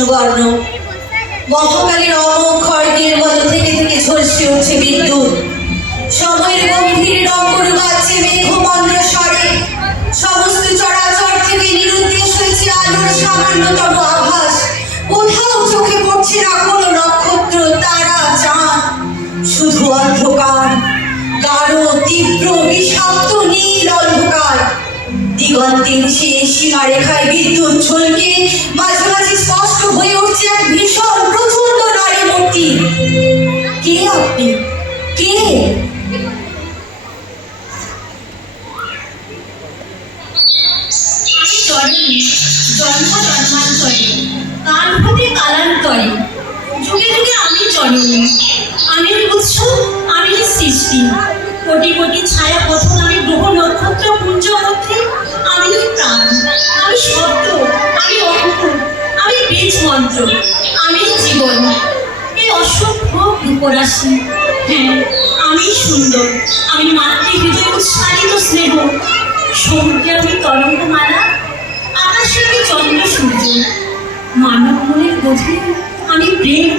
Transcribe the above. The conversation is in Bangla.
কৃষ্ণবর্ণ। মহাকালীর অমোঘ খড়গের মতো থেকে থেকে ঝলসে উঠছে বিদ্যুৎ। সময়ের গম্ভীর রঙ্গরু বাজছে মেঘমন্দ্র স্বরে। সমস্ত চরাচর থেকে নিরুদ্দেশ হয়েছে আলোর সামান্যতম আভাস। কোথাও চোখে পড়ছে না কোনো নক্ষত্র, তারা, চাঁদ, শুধু অন্ধকার, গাঢ়, তীব্র, বিষাক্ত নীল অন্ধকার। দিগন্তের সেই সীমারেখায় বিদ্যুৎ ঝলকে মাঝে মাঝে স্পষ্ট হয়ে উঠছে এক ভীষণ প্রচন্ড নারী মূর্তি। কে আপনি? কে? জননী, জন্ম জন্মান্তরে, কাল হতে কালান্তরে, যুগে যুগে আমি জননী, আমি উৎস, আমি সৃষ্টি, কোটি কোটি ছায়া পথন, আমি গ্রহ নক্ষত্র পুঞ্জ মধ্যে, আমি প্রাণ, আমি শব্দ, আমি অঙ্কুর, আমি বীজ মন্ত্র, আমি জীবন, এই অসভ্য রূপরাশি। হ্যাঁ, আমি সুন্দর, আমি মাতৃ হৃদয় উৎসারিত স্নেহ, সমুদ্রে আমি তরঙ্গমালা, আকাশে আমি চন্দ্র সূর্য, মানব মনের গভীর আমি প্রেম,